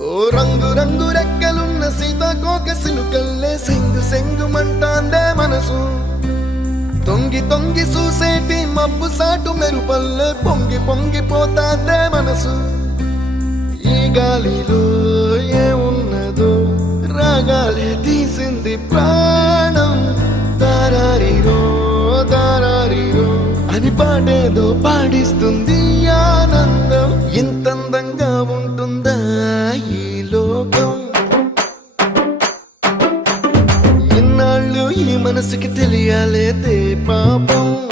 ఓ రంగు రంగు రెక్కలున్న సీతాకోక సిలుకల్లే సెంగు సెంగుమంటాందే మనసు. తొంగి తొంగి చూసేటి మబ్బు సాటు మెరుపల్లే పొంగి పొంగిపోతాందే మనసు. ఈ గాలిలో ఏమున్నదో రాగాలే తీసింది ప్రాణం. దారారిరో దారారిరో అని పాడేదో పాడిస్తుంది ఆనందం. ఇంతందంగా ఉంటుందా ఈ లోకం? ఇన్నాళ్ళు ఈ మనసుకి తెలియాలేదే పాపం.